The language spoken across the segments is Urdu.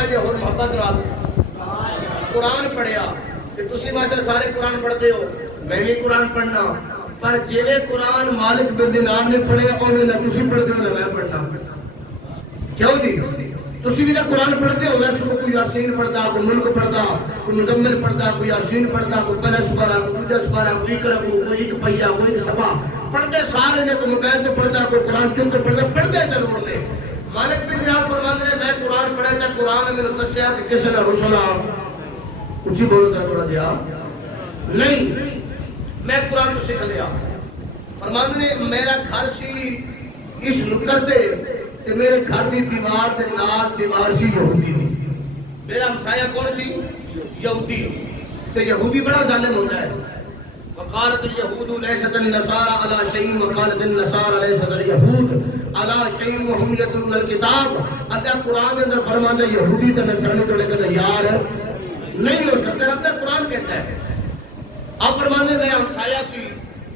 تھوڑا جہا اور محبت نال قرآن پڑھیا کہ تسی ماشاءاللہ سارے قرآن پڑھتے ہو، میں بھی قرآن پڑھنا، پر جویں قرآن مالک بن دینار نے پڑھیا اوویں نہ تسی پڑھدے ہو نہ میں پڑھنا. کیوں جی؟ تسی بھی تو قرآن پڑھتے ہو نا، شروع کوئی یاسین پڑھتا، کوئی ملک پڑھتا، کوئی مزمل پڑھتا، کوئی یاسین پڑھتا، کوئی پلس پڑھا، کوئی دس پڑھا، کوئی کربو، کوئی ایک پہیا، کوئی ایک صفا پڑھتے سارے نے. کوئی موبائل سے پڑھتا، کوئی قرآن چن کے پڑھتا، پڑھتے ضرور نے. مالک بن دینار فرماتے ہیں میں قرآن پڑھا تھا، قرآن نے مجھے دسیا کہ کس نے رسلا اچھی بولو تھا تھوڑا دیا نہیں، میں قرآن کو سیکھ لیا. فرماتے نے میرا گھر سی اس نکر تے کہ میرے گھر دی دیوار تے نال دیوار سی یہودی دی. میرا ہمسایہ کون سی؟ یہودی. تے یہودی بڑا ظالم ہوتا ہے. وقالت اليهود ليست النصارى على شيء وقالت النصارى ليست اليهود على شيء وهم يتلون الكتاب. اللہ قرآن کے اندر فرماتا ہے یہودی تے نصرانی تو لیکن یار نہیں ہو سکتا. رب کا قرآن کہتا ہے. آپ فرماتے میرا ہمسایہ سی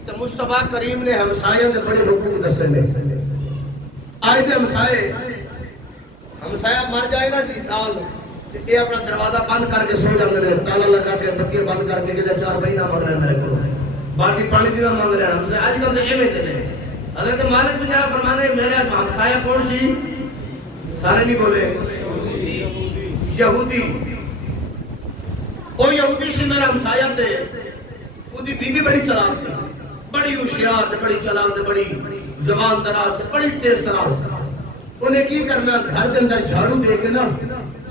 تو مصطفیٰ کریم نے ہمسایہ کے بڑے حقوق دسے نے. آئے تھے ہمسایہ مر جائے نا جی نال یہ اپنا دروازہ بند کر کے سو جاتے ہیں، تالا لگا کے تکیے بند کر کے کہ 4 مہینہ مانگ رہے ہیں میرے کو، باقی پانی دینا مانگ رہے ہیں. ہم سے آج کل تو ایویں تے نے. حضرت مالک بن دینار فرمانے میرا ہمسایہ کون سی؟ سارے نہیں بولے یہودی. وہ یہودی سے میرا ہمسایہ تے وہ دی بیوی بڑی چلاک سی، بڑی ہوشیار تے بڑی چلاک تے بڑی زبان دراز تے بڑی تیز تراز. انہیں کی کرنا گھر کے اندر جھاڑو دے کے نا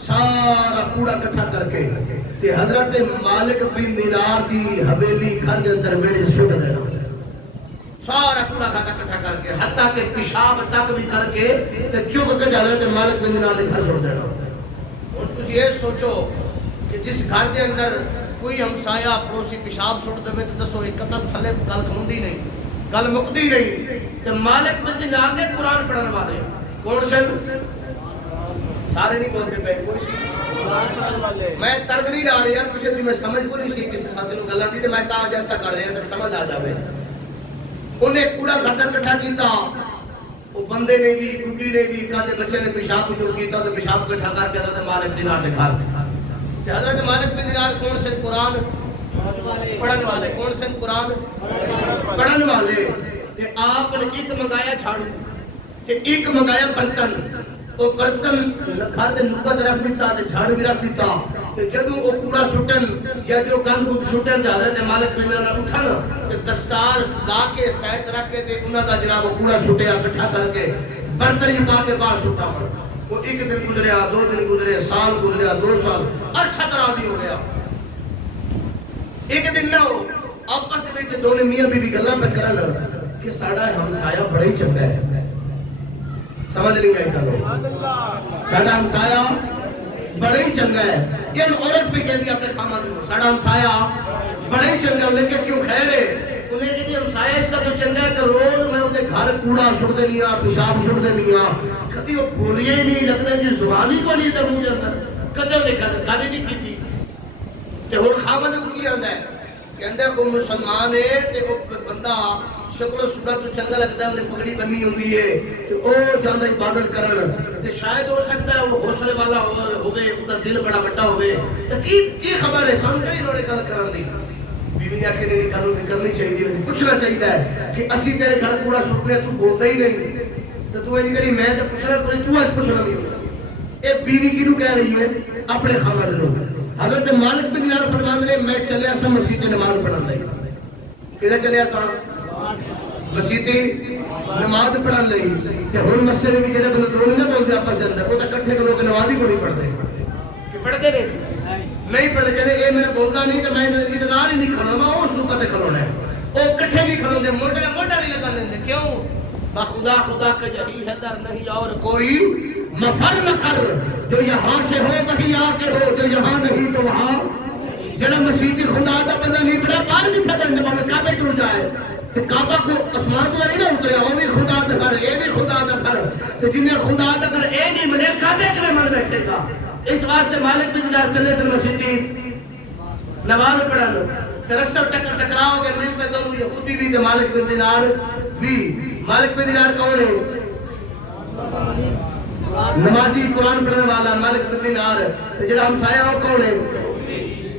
سارا کوڑا اکٹھا کر کے تے حضرت مالک بن دینار دی حویلی گھر کے اندر میرے سٹ دینا. سارا کوڑا اکٹھا کر کے حتیٰ کہ پیشاب تک بھی کر کے تے چک کے حضرت مالک بن دینار دے گھر سٹ دینا. اور تجھ یہ سوچو کہ جس گھر کے اندر کوئی ہمسایہ پڑوسی پیشاب سٹ دے تو دسو ایک قتل تھلے گل کھوندی نہیں، گل مکدی نہیں. تے مالک بن دینار نے قرآن پڑھن والے کون سن؟ سارے نہیں بولتے پہ کوئی سی. میں طرز نہیں لا رہی پچھے بھی میں سمجھ کو نہیں سی کسی ساتھ کو گلاں دی تے میں تا جیسا کر رہے ہیں تک سمجھ آ جاوے. انہیں کوڑا گھر تک اکٹھا کیتا، وہ بندے نے بھی بڈھی نے بھی کدے بچے نے پیشاب چک کیتا تو پیشاب اکٹھا کر کے حضرت مالک دینار دے گھر. تے حضرت مالک بن دینار کون سے؟ قرآن پڑھن والے. کون سے؟ قرآن پڑھن والے. تے آپ نے ایک منگایا جھاڑو تے ایک منگایا برتن. وہ برتن گھر دے نکت رکھ دیتا تے جھاڑو بھی رکھ دیتا. تے جدوں وہ کوڑا سٹن یا جو گند سٹن تے حضرت مالک بن دینار اٹھن تے دستار لا کے سائڈ رکھ کے تے انہاں دا جناب کوڑا سٹیا اکٹھا کر کے برتن ہی پا کے باہر سٹا. وہ ایک دن گزریا، 2 دن گزرے، سال گزریا، 2 سال، عرصہ دراز ہو گیا. ایک دن نہ ہو آپس میں دونوں میاں بیوی گلاں پہ کرن کہ ساڈا ہمسایہ بڑا ہی چنگا ہے. سمجھ نہیں آئی گل؟ ساڈا ہمسایہ بڑا ہی چنگا ہے. جن عورت بھی کہندی اپنے خامد کو ساڈا ہمسایہ بڑا ہی چنگا ہے. لیکن کیوں خیر ہے انہیں کہ ہمسایہ اس کا تو چنگا ہے کہ روز میں انہیں گھر کوڑا سٹ دینی ہاں، پیشاب سٹ دینی ہاں، کدی وہ بولیے ہی نہیں، لگتا جی زبان ہی کو نہیں تے منہ دے اندر کدے انہیں گل ہی نہیں کی. تے ہن خامد کو کی آندا ہے؟ کہندا وہ مسلمان ہے تے وہ بندہ شکل و صورت تو چنگا لگتا ہے، انہیں پگڑی بنی ہوئی ہے تے او جاندا عبادت کرن تے شاید ہو سکتا ہے وہ حوصلے والا ہوے، اوندا دل بڑا بڑا ہوے. تے کی خبر ہے سمجھ نہیں روڑے گل کرن دی. بیوی نے آخر نہیں کرنی چاہیے، پوچھنا چاہیے کہ اسی تیرے گھر کوڑا سٹنے تو بولتا ہی نہیں تو تو یہ کری میں تو پوچھنا کوئی تو آج پوچھنا نہیں ہوتا. یہ بیوی کیوں کہہ رہی ہے؟ اپنے خامد لوگ. حضرت مالک بن دینار فرماتے ہیں میں چلیا سا مسجد نماز پڑھن لئی. کدھر چلیا سا؟ مسجد نماز پڑھن لئی. تے ہن مسجد وچ جڑے بندے دو نہیں بولدے آپس دے اندر وہ تے اکٹھے لوگ نماز ہی کوئی پڑھدے. کہ پڑھدے نہیں پڑھدے کہندے اے میرے بولدا نہیں تے میں ادھر نال ہی نہیں کھڑنا، میں اس نقطے تے کھڑونا ہے. او اکٹھے نہیں کھڑوندے، موٹے موٹا نہیں لگا لیندے. کیوں؟ بخدا خدا کا یہی ہے در نہیں اور کوئی مفر مکر. جو یہاں سے ہو وہی آ کے ہو، جو یہاں نہیں تو وہاں. جڑا مسیح خدا دا بندہ نہیں بڑا باہر کتنے بنتا میں کعبے ٹر جائے تو کعبہ کو آسمان کو نہیں نہ اتریا، وہ بھی خدا دا گھر، اے بھی خدا دا گھر. تو جنہیں خدا دا گھر اے نہیں بنے کعبے کے من بیٹھے گا. اس واسطے مالک بن دینار چلے سے مسجد نماز پڑھن رسم ٹکراؤ گے مل پہ دونوں یہودی بھی تے مالک بن دینار بھی. مالک بن دینار کون ہے؟ نمازی قرآن پڑھنے والا مالک بن دینار تے جڑا ہمسایا وہ کون ہے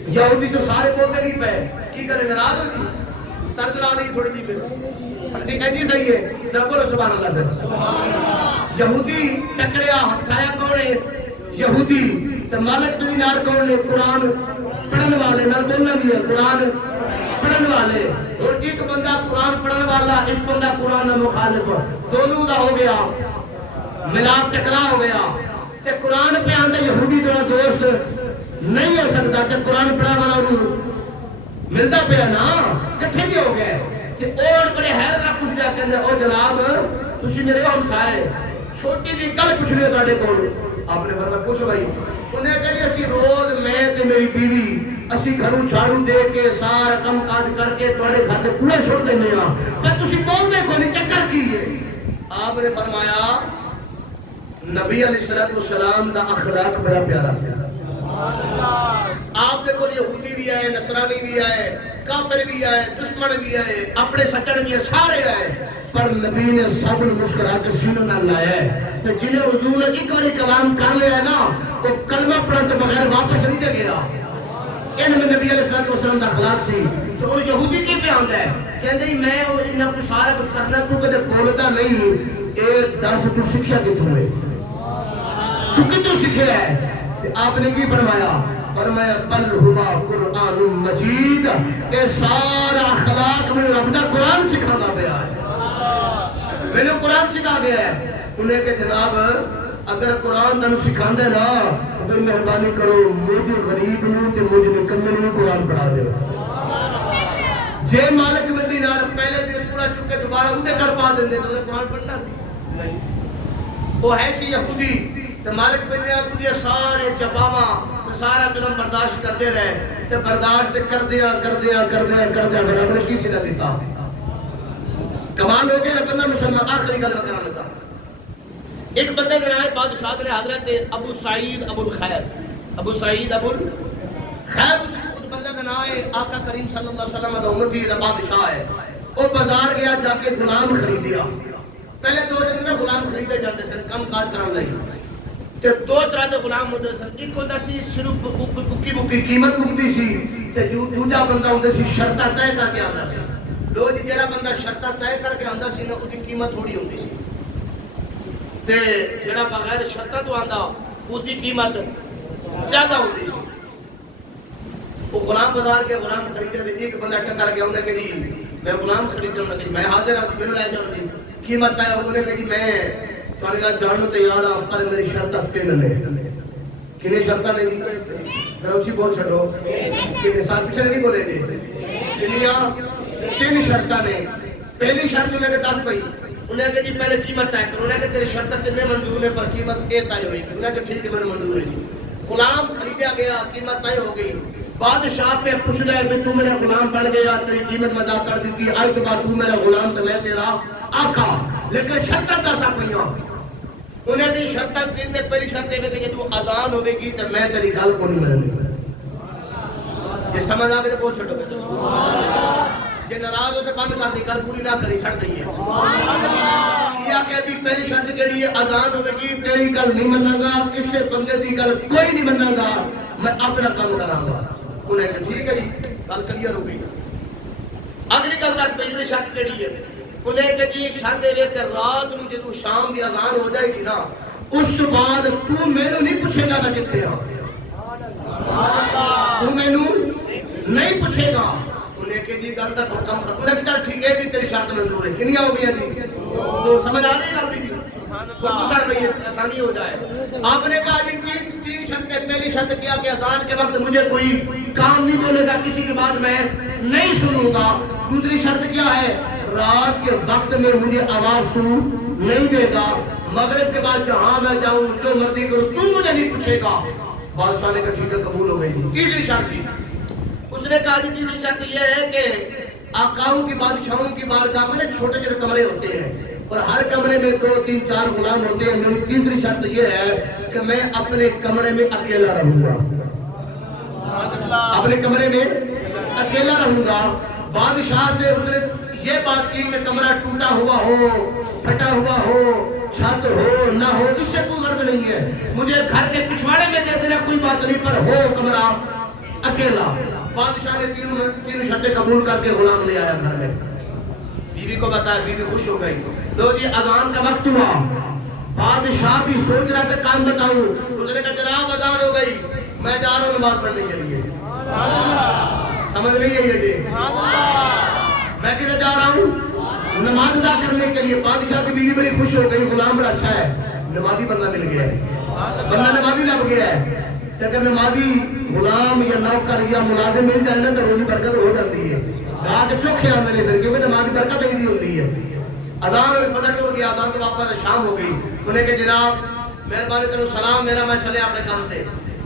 یہودی تو سارے بولتے نہیں پے کی کرے ناراض ہو جی طرز لا نہیں تھوڑی جی پھر ٹھیک ہے جی صحیح ہے ذرا بولو سبحان اللہ پھر یہودی ٹکریا ہمسایا کون ہے یہودی تے مالک بن دینار کون ہے قرآن پڑھنے والے نال بولنا بھی ہے قرآن پڑھنے والے اور ایک بندہ قرآن پڑھنے والا ایک بندہ قرآن مخالف دونوں دا ہو گیا ملاپ ٹکرا ہو گیا تے قرآن پہ آندے یہودی تیرا دوست نہیں ہو سکتا تے قرآن پڑھا والا انہوں ملتا پیا نا کٹھے بھی ہو گئے کہ اور بڑے حیرت رکھ پوچھ جاتے ہیں او جناب تسی میرے ہمسائے چھوٹی جی گل پوچھنی ہے تواڈے کول آپ نے فرمایا پوچھو بھائی انہیں کہا کہ اسی روز میں تے میری بیوی اسی گھروں جھاڑو دے کے سارا کم کاج کر کے تواڈے گھر تے کوڑے چھوڑ دینے ہاں پر تسی بولدے کوئی نہیں چکر کی ہے آپ نے فرمایا نبی علیہ السلام دا اخلاق بڑا پیارا ہے آپ دیکھو یہودی بھی آئے نصرانی بھی آئے کافر بھی آئے دشمن بھی آئے اپنے سچن بھی سارے آئے پر نبی نے سب مسکرا کے سینوں نہ لایا ہے کہ جنہیں حضور نے ایک باری کلام کر لیا ہے نا تو کلمہ پڑھنے کے بغیر واپس نہیں جا گیا ان میں نبی علیہ السلام دا اخلاق سی تو وہ یہودی کی پہ آتا ہے کہتے ہیں میں انہیں کچھ سارا کچھ کرنا تو کہتے بولتا نہیں ایک درس تو سکھیا کتوں ہے تو کتوں سکھیا ہے آپ نے کی فرمایا فرمایا بل ہوا قرآن مجید اے سارا اخلاق میں رب دا قرآن سکھانا پیا ہے میں نے قرآن سکھا گیا ہے انہیں کہ جناب اگر قرآن تم سکھا دے نا اگر مہربانی کرو مجھے غریب نوں تے مجھے نکمے نوں قرآن پڑھا دے جے مالک بن دینار پہلے دن پورا چکے دوبارہ اودے کر پا دیندے تو انہیں قرآن پڑھنا سی وہ ہے سی یہودی تے مالک بن دینار دے سارے جفاواں سارا ظلم برداشت کرتے رہے تے برداشت کردیاں پھر اپنے کسی نہ دیتا کمال ہو گیا بندہ مسلمان آخری گل کرنے لگا ایک بندے کے نام بادشاہ نے حضرت ابو سعید ابو الخیر اس بندے کا نام ہے آقا کریم صلی اللہ علیہ وسلم کا امتی کا بادشاہ ہے وہ بازار گیا جا کے غلام خریدیا پہلے دو دن غلام خریدے جاتے سن کم کاج کرنے لئی تے دو طرح دے غلام ہوندے سن ایک ہوندا سی صرف اکی قیمت مکتی سی تے دوجا بندہ ہوندا سی شرطاں طے کر کے آندا سی لو جی جڑا بندہ شرطاں طے کر کے آندا سی نا اس دی قیمت تھوڑی ہوندی سی تے جڑا بغیر شرطاں تو آندا اس دی قیمت زیادہ ہوندی سی وہ غلام بازار کے غلام خریدے تے ایک بندہ ٹکر گیا انہیں کہ جی میں غلام خرید رہا ہوں میں حاضر ہوں میرے لے جاؤ جی قیمت طے ہونے کہ جی میں تھوڑے نال جانوں تیار ہاں پر میری شرطاں تین نے کنے شرطاں نے جی روچی بول چھڈو کہ سال پیچھے نہیں بولے جی کنیاں تین شرطاں نے پہلی شرط انہیں کہ 10 پئی انہیں کہ جی پہلے قیمت طے کرو انہیں کہ تیری شرطاں تین منظور ہیں پر قیمت اے طے ہوئی انہیں کہ ٹھیک ہے میرے منظور ہے جی غلام خریدیا گیا قیمت طے ہو گئی بادشاہ پہ پوچھ گئے کہ تو میرا غلام بن گیا تیری قیمت میں ادا کر دیتی آج تو بعد تو میرا غلام تو میں تیرا آقا لیکن شرطاں 10 پئیاں انہیں دی شرطاں تین نے پہلی شرط ہے کہ تو اذان ہوے گی تو میں تیری گل کو نہیں ماننے یہ سمجھ آ کے بہت چھوٹو گے یہ ناراض ہوتے بند کر دی گل پوری نہ کری چھڑ دئیے یا کہ بھی پہلی شرط کیڑی ہے اذان ہوے گی تیری گل نہیں مناں گا کسے بندے دی گل کوئی نہیں مناں گا میں اپنا کام کراں گا انہیں کہ ٹھیک ہے جی گل کلیئر ہو گئی اگلی گل کر پہلی شرط کیڑی ہے انہیں کہ جی شرط یہ کہ رات نوں جدوں شام دی اذان ہو جائے گی نا اس تو بعد تو مینوں نہیں پوچھے گا میں کتھے ہاں تو مینوں نہیں پوچھے گا انہیں کہ جی گل تک حکم ختم انہیں کہ چل ٹھیک ہے جی تیری شرط منظور ہے کنیا ہو گئی جی تو سمجھ آ رہی گل دی اردو کر رہی ہے آسانی ہو جائے آپ نے کہا جی تین شرطیں پہلی شرط کیا کہ اذان کے وقت مجھے کوئی کام نہیں بولے گا کسی کی بات میں نہیں سنوں گا دوسری شرط کیا ہے رات کے وقت میں مجھے آواز تو نہیں دے گا مغرب کے بعد جہاں میں جاؤں جو مرضی کروں تو مجھے نہیں پوچھے گا بادشاہ نے کہا ٹھیک ہے قبول ہو گئی تیسری شرط تھی اس نے کہا جی تیسری شرط یہ ہے کہ آقاؤں کی بادشاہوں کی بارگاہ میں چھوٹے چھوٹے کمرے ہوتے ہیں اور ہر کمرے میں 2 3 4 غلام ہوتے ہیں میری تیسری شرط یہ ہے کہ میں اپنے کمرے میں اکیلا رہوں گا اپنے کمرے میں اکیلا رہوں گا بادشاہ سے اس نے یہ بات کی کہ کمرہ ٹوٹا ہوا ہو پھٹا ہوا ہو چھت ہو نہ ہو اس سے کوئی غرض نہیں ہے، مجھے گھر کے پچھواڑے میں دے دینا کوئی بات نہیں، پر ہو کمرہ اکیلا۔ بادشاہ نے تینوں شرطیں قبول کر کے غلام لے آیا گھر میں، بیوی کو بتایا، بیوی خوش ہو گئی۔ لو جی اذان کا وقت ہوا، بادشاہ بھی سوچ رہا تھا کام بتاؤں، اس نے کہا جناب اذان ہو گئی، میں جا رہا ہوں نماز پڑھنے کے لیے۔ سمجھ نہیں ہے یہ جی، میں کدھر جا رہا ہوں؟ نماز ادا کرنے کے لیے۔ بادشاہ کی بیوی بڑی خوش ہو گئی، غلام بڑا اچھا ہے، نمازی بندہ مل گیا ہے، بندہ نمازی لگ گیا ہے۔ اگر نمازی غلام یا نوکر یا ملازم مل جائے نا تو روزی برکت ہو جاتی ہے، آج چوکھے آنے لے پھر کیونکہ نمازی برکت ہی دی ہوتی ہے۔ اذان پتہ ٹر گیا، اذان تو واپس شام ہو گئی، انہیں کہ جناب مہربانی کرو سلام میرا، میں چلے اپنے کام تے۔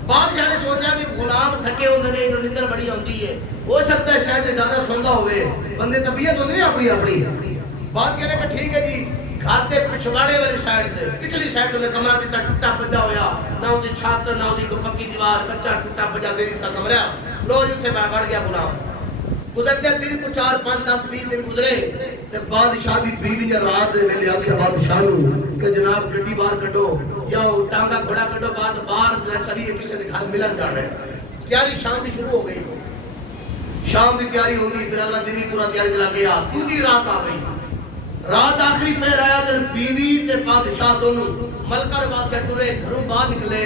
بادشاہ نے سوچا کہ غلام تھکے ہوندے نے، انہوں نیندر بڑی ہوندی ہے، ہو سکتا ہے شاید زیادہ سوندا ہوئے، بندے طبیعت ہوندی ہے اپنی اپنی۔ بادشاہ نے کہا ٹھیک ہے جی، گھر تے پچھواڑے والی سائڈ تے پچھلی سائڈ تے کمرہ دیتا ٹوٹا پجا ہویا، نہ اودی چھت نہ اودی کوئی پکی دیوار، کچا ٹوٹا پجا دے دیتا کمرہ۔ لو جی اتنے بڑھ گیا غلام۔ گزرتے دن کو 4 5 10 20 دن گزرے تے بادشاہ دی بیوی نے رات دے ویلے آکھیا بادشاہ نوں کہ جناب گڈی باہر کڈو یا ٹانگا گھوڑا کڈو، بات باہر چلیے کسی دے گھر ملن جانا ہے۔ تیاری شام دی شروع ہو گئی، شام دی تیاری ہوگی، پھر اگلا دن بھی پورا تیاری چلا گیا۔ دوسری رات آ گئی، رات آخری پہر آیا تے بیوی تے بادشاہ دونوں ملکہ رواز کے ٹرے گھروں باہر نکلے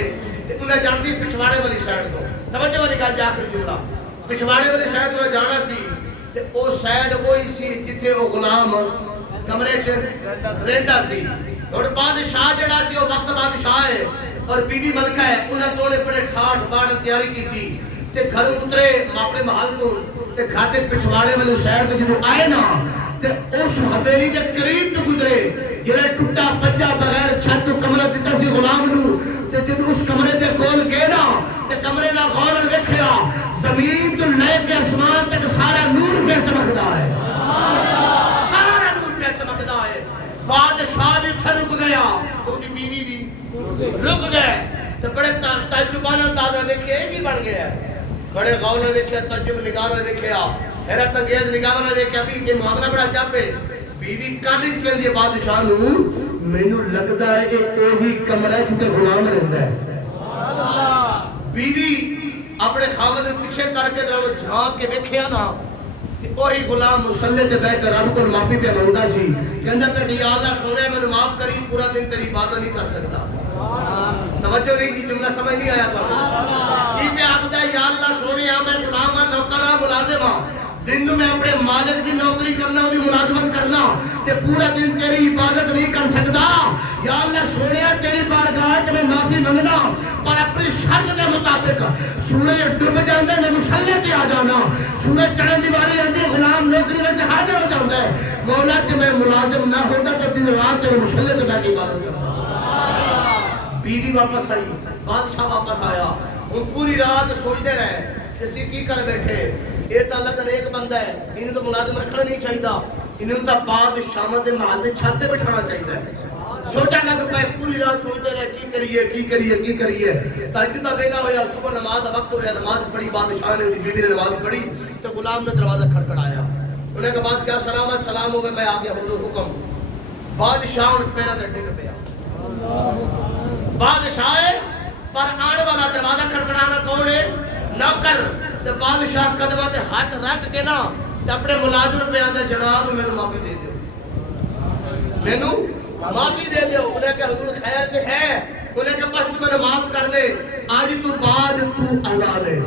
تے انہیں جان دی پچھواڑے والی سائڈ تو۔ توجہ والی گل جا آخری جملہ، پچھواڑے والی سائڈ تو جانا سی تے او سائڈ وہی سی جتھے او غلام کمرے چ رہندا سی۔ اور بادشاہ جڑا سی او وقت بادشاہ ہے اور بیوی ملکہ ہے، انہیں دونوں بڑے ٹھاٹھ باڑ تیاری کی تے گھروں اترے اپنے محل تو تے گھر دے پچھواڑے والے سائڈ تو جدوں آئے نا تے اس حویلی دے قریب تو گزرے جڑا ٹوٹا پجا بغیر چھت تو کمرہ دتا سی غلام نوں تے جدوں اس کمرے دے کول گئے نا تے کمرے نال غور نال ویکھیا زمین تو لے کے آسمان تک سارا نور پہ چمکدا ہے، سارا نور پہ چمکدا ہے۔ بادشاہ بھی اتھے رک گیا، تو دی بیوی بھی رک گئے تے بڑے تعجب نال انداز نال ویکھے یہ بھی بن گیا ہے، بڑے غور نال ویکھیا، تعجب نگاہ نال ویکھیا، حیرت انگیز نگاہ نال ویکھیا بھی یہ معاملہ بڑا عجب ہے۔ بیوی کانی کہندی ہے بادشاہ نوں مینوں لگدا ہے یہی کمرہ جتے غلام رہندا ہے۔ بیوی اپنے خاوند پیچھے کر کے ذرا جھانک کے ویکھیا نا تے وہی غلام مصلی تے بیٹھ کے رب کو معافی پہ منگدا سی، کہندا پہ کہ یا اللہ سونے مینوں معاف کری، پورا دن تیری عبادت نہیں کر سکتا۔ توجہ نہیں جی، جملہ سمجھ نہیں آیا پر یہ پہ آخدا ہے یا اللہ سونے میں غلام ہاں، نوکر ہاں، ملازم ہاں، دن میں اپنے مالک دی نوکری کرنا، دی ملازمت کرنا تے پورا دن تیری عبادت نہیں کر سکتا۔ یا اللہ سونے تیری بارگاہ میں معافی منگنا، پر اپنی شرط کے مطابق سورج ڈب جاندے میں مصلی تے آ جانا، سورج چڑھن دی باری آندی غلام نوکری میں سے حاضر ہو جاتا ہے، مولا کہ میں ملازم نہ ہوتا تو دن رات تیرے مصلی تے بیٹھ کے عبادت کرتا۔ بیوی واپس آئی، بادشاہ واپس آیا، ان پوری رات سوچتے رہے کسی کی کر بیٹھے، یہ تو اللہ تعالیٰ ایک بندہ ہے، انہیں تو ملازم رکھنا نہیں چاہیے، انہیں تو بادشاہ دے محل دے چھت تے بٹھانا چاہیے۔ سوچا لگ پائے، پوری رات سوچتے رہے کی کریے کی کریے کی کریے۔ تہجد دا ویلا ہویا، صبح نماز دا وقت ہویا، نماز پڑھی بادشاہ نے، بیوی نے نماز پڑھی تو غلام نے دروازہ کھڑکڑایا، انہیں کہا بادشاہ سلامت، سلام ہوئے، میں آ گیا حضور حکم۔ بادشاہ ان پیرا تے ڈگ پیا، بادشاہ پر آنے والا دروازہ کھڑکڑانا کون ہے؟ نوکر۔ تے بادشاہ قدمہ تے ہاتھ رکھ کے نا تے اپنے ملازم پہ آندا جناب مینوں معافی دے دیو، مینوں معافی دے دیو۔ انہیں کہ حضور خیر تے ہے، انہیں کہ بس مینوں معاف کر دے، آج تو بعد تو آزاد ہے،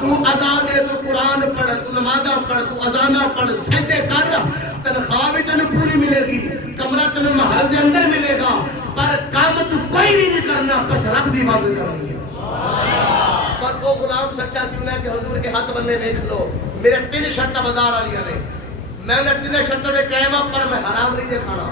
تو آزاد ہے، تو قرآن پڑھ، تو نمازاں پڑھ، تو اذاناں پڑھ، سجدے کر، تنخواہ بھی تینوں پوری ملے گی، کمرہ تینوں محل دے اندر ملے گا، پر کام تو کوئی بھی نہیں کرنا، بس رب دی عبادت کرنی ہے۔ پر وہ غلام سچا سی، انہیں کہ حضور کے ہاتھ بننے دیکھ لو، میرے 3 شرطیں بازار والیاں نے، میں انہیں 3 شرطوں دے قائم پر میں حرام نہیں دے کھانا،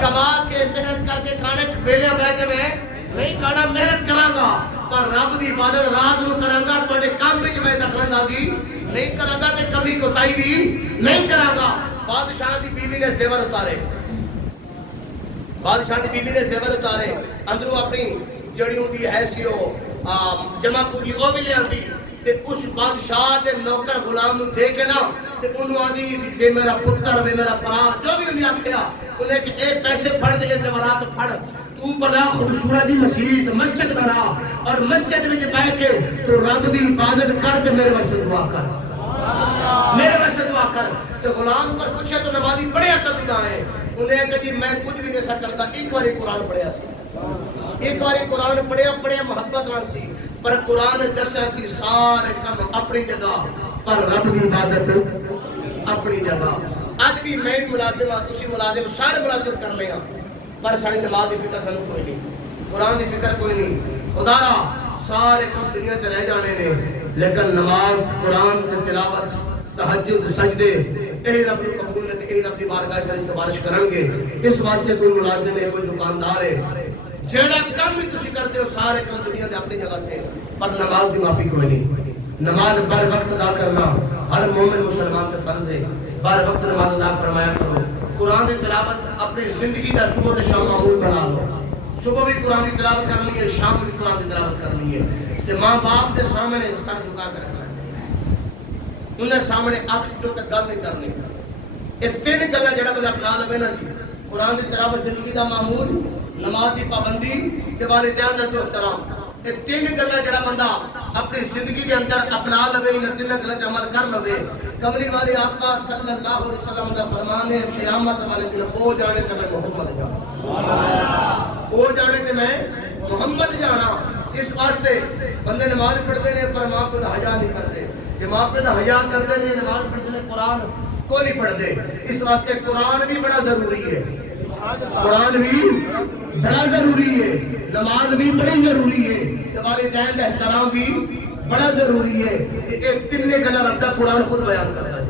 کما کے محنت کر کے کھانے ویلیاں بیٹھ کے میں نہیں کھانا، محنت کراں گا پر رب دی عبادت رات نو کراں گا، تواڈے کام وچ میں دخل اندازی نہیں کراں گا تے کمی کوتاہی بھی نہیں کراں گا۔ بادشاہ دی بیوی نے زیور اتارے، بادشاہ دی بیوی نے زیور اتارے، اندروں اپنی جڑی ہوندی ہے سی او جمع پوری وہ بھی لے آندی تے اس بادشاہ دے نوکر غلام نو دے کے نا تے انہوں آندی وے میرا پتر وے میرا پرا جو بھی انہیں آکھیا انہیں کہ اے پیسے پھڑ دے زیورات پھڑ تو بنا خوبصورت دی مسجد بنا اور مسجد میں بیٹھ کے تو رب دی عبادت کر تے میرے واسطے دعا کر میرے واسطے دعا کر تو غلام پر پوچھے تو نمازی پڑھیا کدی نہ ہے انہیں کہ جی میں کچھ بھی نہیں سا کرتا ایک باری قرآن پڑھیا سی ایک باری قرآن پڑھیا محبت نال سی پر قرآن دسیا سی سارے کم اپنی جگہ پر رب دی عبادت اپنی جگہ آج بھی میں بھی ملازم ہوں تسی ملازم سارے ملازمت کر لے ہاں پر ساری نماز کی فکر سانو کوئی نہیں قرآن کی فکر کوئی نہیں خدا را سارے کم دنیا تے رہ جانے نے لیکن نماز قرآن کی تلاوت تہجد سجدے یہی رب کو قبول نے یہی رب کی بارگاہ سے سفارش کرن گے اس واسطے کوئی ملازم ہے کوئی دکاندار ہے جیڑا کم بھی تسی کرتے ہو سارے کم دنیا دے اپنی جگہ تھے پر نماز کی معافی کوئی نہیں نماز بر وقت ادا کرنا ہر مومن مسلمان کا فرض ہے بر وقت نماز ادا فرمایا کرو قرآن کی تلاوت اپنی زندگی کا صبح و شام معمول بنا لو صبح بھی قرآن کی تلاوت کرنی ہے شام بھی قرآن کی تلاوت کرنی ہے تے ماں باپ کے سامنے سر جھکا کر رکھنا ہے انہیں سامنے اکھ جو تک گل نہیں کرنی یہ تین گلاں جڑا بندہ اپنا لوے نا قرآن کی تلاوت زندگی کا معمول نماز کی پابندی تے والدین کا جو احترام یہ تین گلاں جڑا بندہ اپنی زندگی کے اندر اپنا لوے ان تین گلاں عمل کر لوے کملی والے آقا صلی اللہ علیہ وسلم کا فرمان ہے قیامت والے دن او جانے تے میں محمد جانا او جانے تے میں محمد جانا اس واسطے بندے نماز پڑھتے ہیں پر ماں پہ حیا نہیں کرتے کہ ماں پہ حیا کرتے ہیں نماز پڑھتے ہیں قرآن کو نہیں پڑھتے اس واسطے قرآن بھی بڑا ضروری ہے قرآن بھی بڑا ضروری ہے نماز بھی بڑی ضروری ہے والدین کا احترام بھی بڑا ضروری ہے کہ تین گلاں رب دا قرآن خود بیان کرتا ہے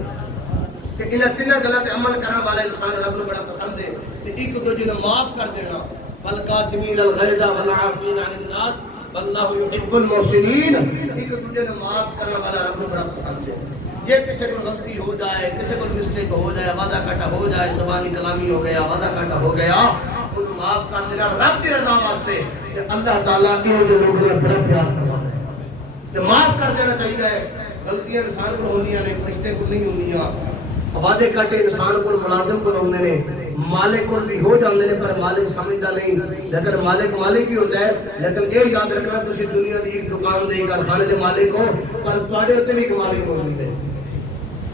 کہ انہاں تین گلاں تے عمل کرنے والا انسان رب نوں بڑا پسند ہے کہ ایک دوجے نوں معاف کر دینا والقاسمین الغیظ والعافین عن الناس واللہ یحب المحسنین ایک دوجے نوں معاف کرنے والا رب نوں بڑا پسند ہے یہ کسی کو غلطی ہو جائے کسی کو مسٹیک ہو جائے وعدہ کٹا ہو جائے زبانی کلامی ہو گیا وعدہ کٹا ہو گیا انہوں معاف کر دینا رب کی رضا واسطے کہ اللہ تعالیٰ کی جو لوگوں نے بڑا پیار فرماتا ہے کہ معاف کر دینا چاہیے غلطیاں انسان کو ہونی ہیں فرشتے کو نہیں ہونی ہیں وعدے کٹے انسان کو ملازم کو ہوندے نے مالک کو بھی ہو جاندے نے پر مالک سمجھدا نہیں لیکن مالک مالک ہی ہوتا ہے لیکن یہ یاد رکھنا تسی دنیا دی ایک دکان دے کارخانے دے مالک ہو پر تواڈے اوتے بھی ایک مالک موجود ہے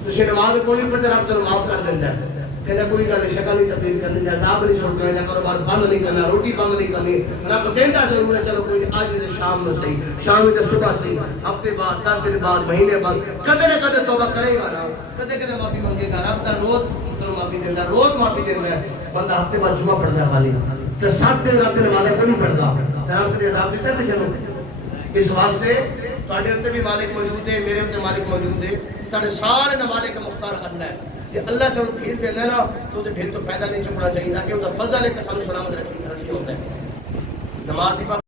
تسی نماز کو نہیں پڑھتے رب تانوں معاف کر دیندا ہے کہتا کوئی گل شکل نہیں تبدیل کرنی عذاب نہیں چھوڑنا یا کاروبار بند نہیں کرنا روٹی بند نہیں کرنی رب کہندا ضرور ہے چلو کوئی اج دے شام نو صحیح شام تے صبح صحیح ہفتے بعد 10 دن بعد مہینے بعد کدے نہ کدے توبہ کرے گا نا کدے کدے معافی مانگے گا رب دا روز تانوں معافی دیندا روز معافی دیندا ہے بندہ ہفتے بعد جمعہ پڑھدا ہے خالی تے 7 دن رب دے نماز کو نہیں پڑھدا تے رب دے عذاب دیتا پچھے نو اس واسطے تواڈے اوتے بھی مالک موجود ہے میرے اوتے مالک موجود ہے سارے سارے دا مالک مختار اللہ ہے کہ اللہ سے ہم بھیل دینا نا تو بھیل تو فائدہ نہیں چکنا چاہیے تاکہ وہ فضل ہے کہ سانو سلامت رکھی ہوتا ہے نماز